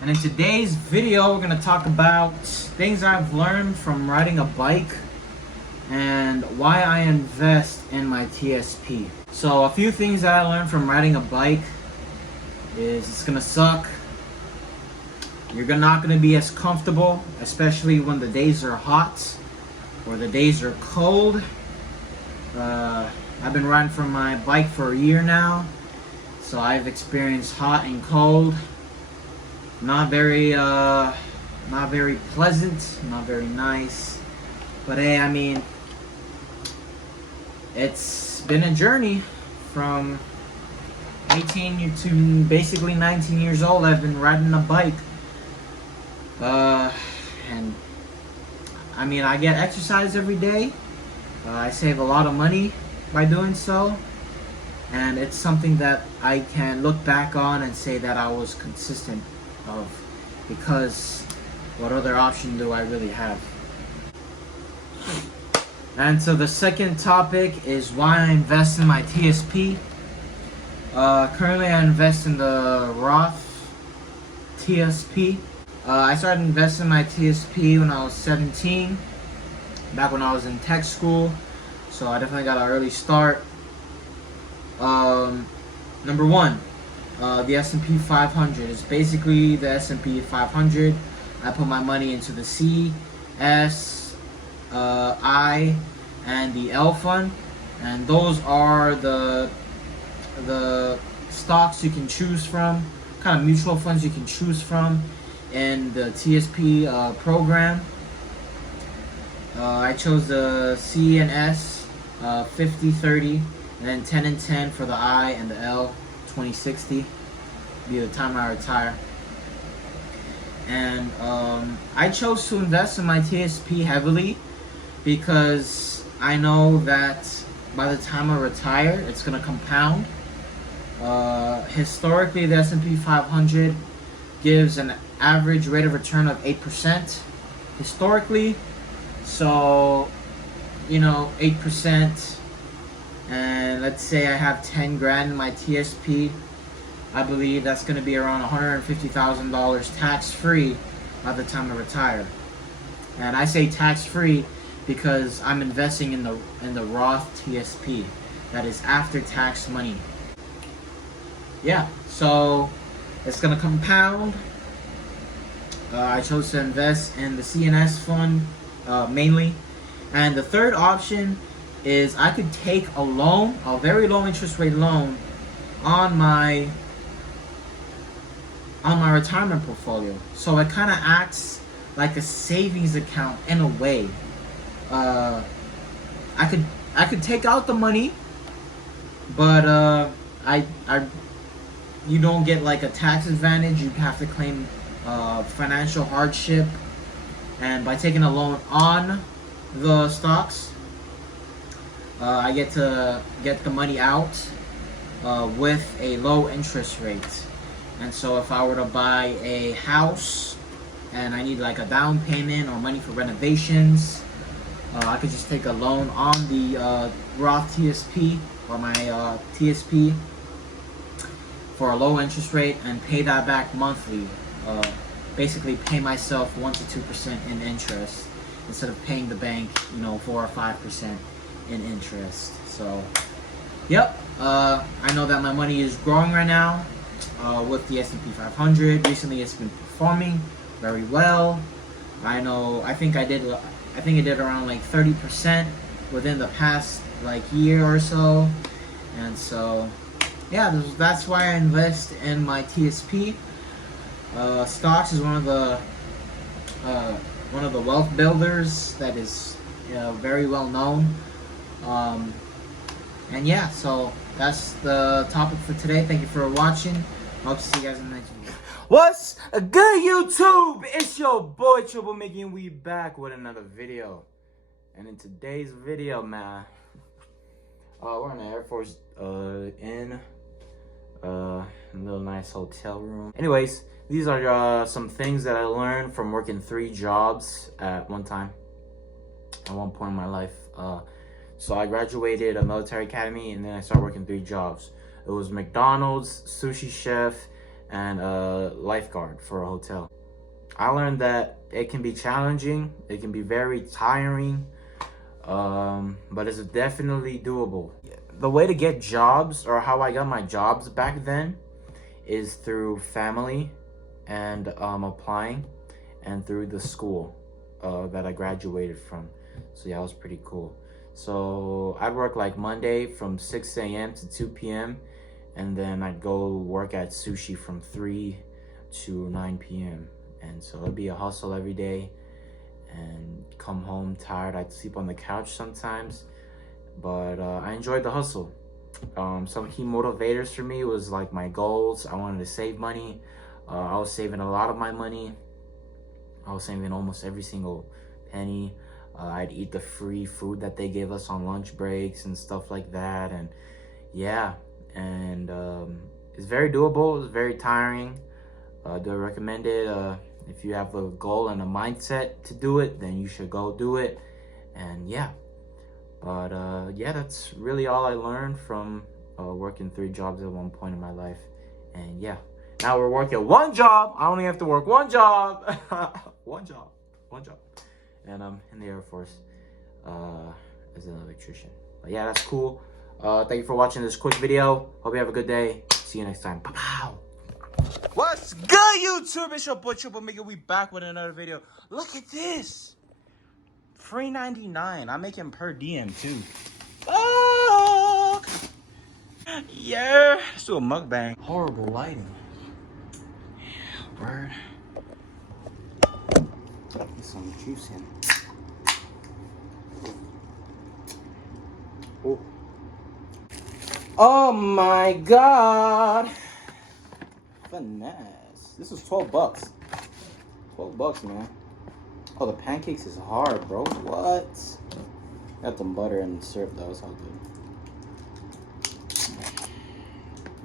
And in today's video, we're going to talk about things I've learned from riding a bike and why I invest in my TSP. So a few things that I learned from riding a bike is it's going to suck. You're not going to be as comfortable, especially when the days are hot or the days are cold. I've been riding for my bike for a year now, so I've experienced hot and cold. Not very pleasant, not very nice. But hey, I mean, it's been a journey from 18 to basically 19 years old. I've been riding a bike. And I mean, I get exercise every day. I save a lot of money by doing so. And it's something that I can look back on and say that I was consistent of, because what other option do I really have? And so the second topic is why I invest in my TSP. Currently I invest in the Roth TSP. I started investing in my TSP when I was 17, back when I was in tech school, so I definitely got an early start. Number one, the S&P 500 is basically the S&P 500. I put my money into the C, S, I, and the L fund, and those are the stocks you can choose from, kind of mutual funds you can choose from in the TSP program. I chose the C and S, 50-30, and then 10 and 10 for the I, and the L, 2060, be the time I retire. And I chose to invest in my TSP heavily because I know that by the time I retire, it's going to compound. Historically, the S&P 500 gives an average rate of return of 8% historically. So, 8%, and let's say I have 10 grand in my TSP, I believe that's going to be around $150,000 tax-free by the time I retire. And I say tax-free because I'm investing in the Roth TSP, that is after-tax money. Yeah, so it's going to compound. I chose to invest in the CNS fund mainly. And the third option is I could take a loan, a very low interest rate loan, on my retirement portfolio. So it kind of acts like a savings account in a way. I could take out the money, but you don't get like a tax advantage. You have to claim financial hardship, and by taking a loan on the stocks, I get to get the money out with a low interest rate. And so if I were to buy a house and I need like a down payment or money for renovations, I could just take a loan on the Roth TSP or my TSP for a low interest rate and pay that back monthly. Basically pay myself 1 to 2% in interest instead of paying the bank 4 or 5% in interest. So yep, I know that my money is growing right now with the S&P 500. Recently it's been performing very well. I think it did around like 30% within the past like year or so. And so yeah, that's why I invest in my TSP. Stocks is one of the wealth builders that is very well known. And yeah, so that's the topic for today. Thank you for watching. I hope to see you guys in the next video. What's good, YouTube? It's your boy Trouble Making. We back with another video. And in today's video, man, we're in the Air Force Inn, a little nice hotel room. Anyways, these are some things that I learned from working 3 jobs at one time, at one point in my life. So I graduated a military academy, and then I started working 3 jobs. It was McDonald's, sushi chef, and a lifeguard for a hotel. I learned that it can be challenging, it can be very tiring, but it's definitely doable. The way to get jobs, or how I got my jobs back then, is through family and applying, and through the school that I graduated from. So yeah, it was pretty cool. So I'd work like Monday from 6 a.m. to 2 p.m. and then I'd go work at sushi from 3 to 9 p.m. And so it'd be a hustle every day, and come home tired. I'd sleep on the couch sometimes, but I enjoyed the hustle. Some key motivators for me was like my goals. I wanted to save money. I was saving a lot of my money. I was saving almost every single penny. I'd eat the free food that they gave us on lunch breaks and stuff like that. And yeah, and it's very doable. It's very tiring. Do I recommend it? If you have a goal and a mindset to do it, then you should go do it. And yeah, but yeah, that's really all I learned from working 3 jobs at one point in my life. And yeah, now we're working 1 job. I only have to work 1 job. one job. And I'm in the Air Force as an electrician. But yeah, that's cool. Thank you for watching this quick video. Hope you have a good day. See you next time. Pow. What's good, YouTube? It's your boy Triple Mega. We back with another video. Look at this. Free 99. I'm making per diem too. Oh, yeah. Let's do a mukbang. Horrible lighting. Word. Get some juice in. Oh. Oh my God. Finesse. This is 12 bucks. 12 bucks, man. Oh, the pancakes is hard, bro. What? Got the butter and syrup. That was all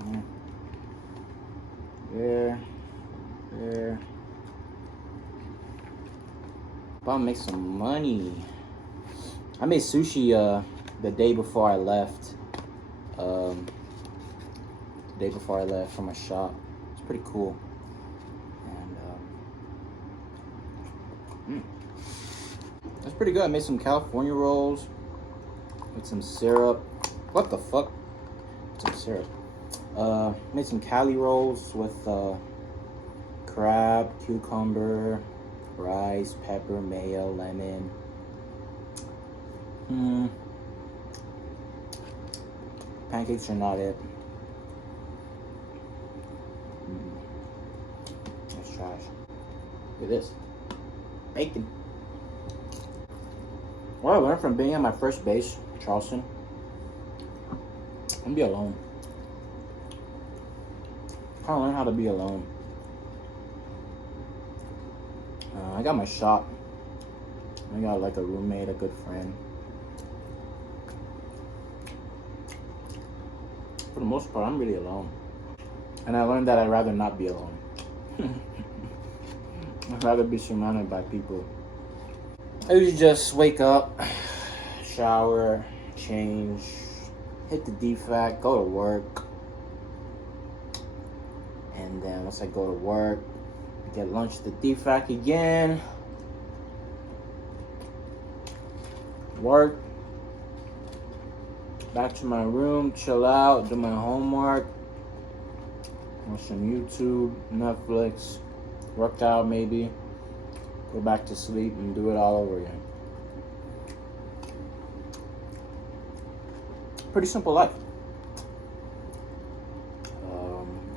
good. Yeah. There. About to make some money. I made sushi the day before I left. The day before I left from my shop. It's pretty cool. And that's pretty good. I made some California rolls with some syrup. What the fuck? Some syrup. Made some Cali rolls with crab, cucumber, rice, pepper, mayo, lemon. Pancakes are not it. That's trash. Look at this. Bacon. What I learned from being at my first base, Charleston, I'm gonna be alone. I learned how to be alone. I got my shop. I got like a roommate, a good friend. For the most part, I'm really alone. And I learned that I'd rather not be alone. I'd rather be surrounded by people. I usually just wake up, shower, change, hit the DFAC, go to work. And then once I go to work, get lunch at the DFAC again. Work. Back to my room, chill out, do my homework. Watch some YouTube, Netflix, work out maybe. Go back to sleep and do it all over again. Pretty simple life.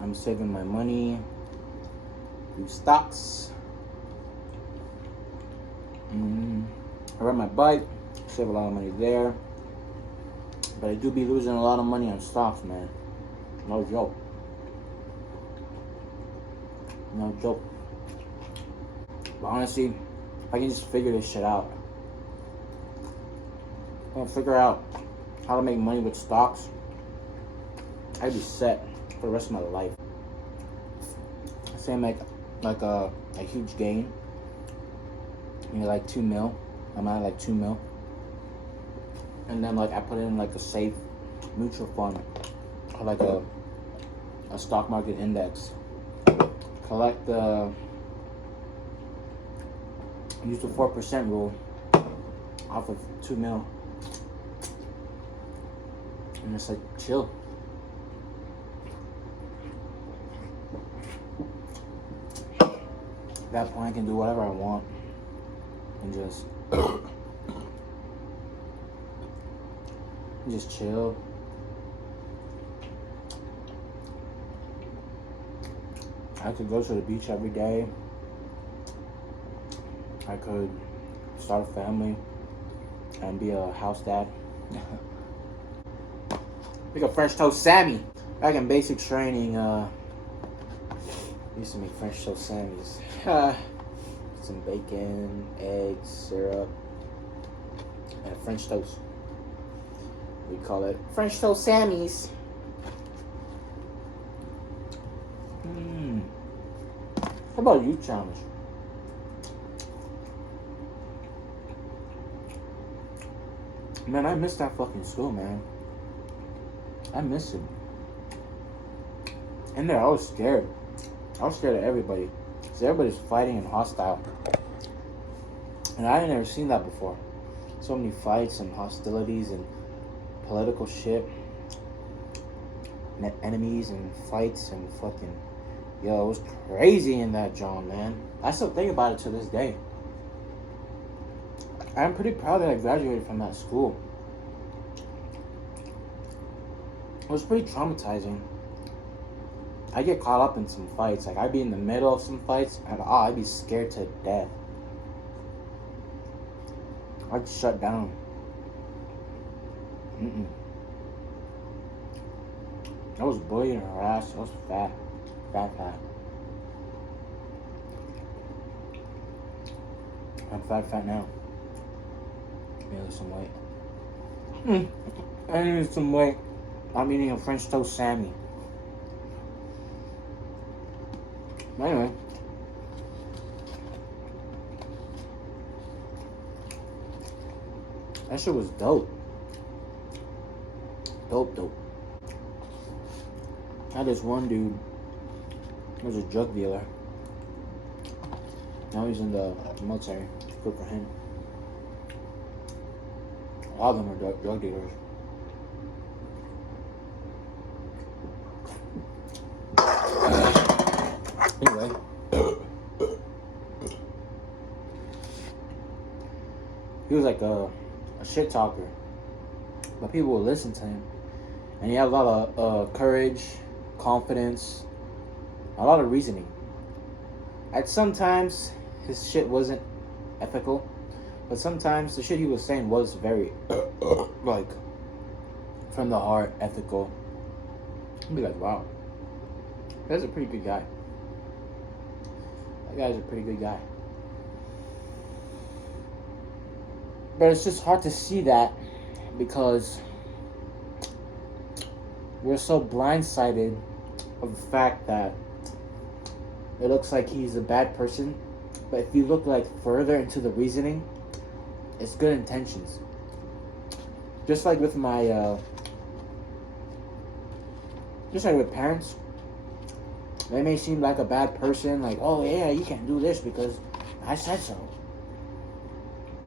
I'm saving my money, do stocks. I ride my bike, save a lot of money there. But I do be losing a lot of money on stocks, man. No joke. No joke. But honestly, if I can just figure this shit out, I'm gonna figure out how to make money with stocks, I'd be set for the rest of my life. Say I make like a huge gain, like 2 mil. I'm at like 2 mil. And then like I put in like a safe mutual fund or like a stock market index. collect the use the 4% rule off of 2 mil, and just like chill. At that point, I can do whatever I want and just chill. I could go to the beach every day. I could start a family and be a house dad. Like a French toast Sammy. Back in basic training, used to make French toast Sammys. Some bacon, eggs, syrup, and French toast. We call it French toast Sammys. How about you, challenge? Man, I miss that fucking school, man. I miss it. In there, I was scared. I was scared of everybody. Because everybody's fighting and hostile. And I had never seen that before. So many fights and hostilities and political shit. Enemies and fights and fucking... Yo, it was crazy in that John, man. I still think about it to this day. I'm pretty proud that I graduated from that school. It was pretty traumatizing. I get caught up in some fights. Like, I'd be in the middle of some fights, and I'd be scared to death. I'd shut down. I was bullied and harassed. I was fat. Fat. I'm fat now. Maybe lose some weight. I need some weight. I'm eating a French toast Sammy. Anyway. That shit was dope. Dope. I had this one dude. He was a drug dealer. Now he's in the military. Good for him. A lot of them are drug dealers. Anyway. He was like a shit talker. But people would listen to him. And he had a lot of courage, confidence, a lot of reasoning. At sometimes his shit wasn't ethical, but sometimes the shit he was saying was very like from the heart, ethical. I'd be like, wow, that's a pretty good guy. That guy's a pretty good guy. But it's just hard to see that because we're so blindsided of the fact that it looks like he's a bad person, but if you look like further into the reasoning, it's good intentions. Just like with my, just like with parents, they may seem like a bad person, like, oh yeah, you can't do this because I said so.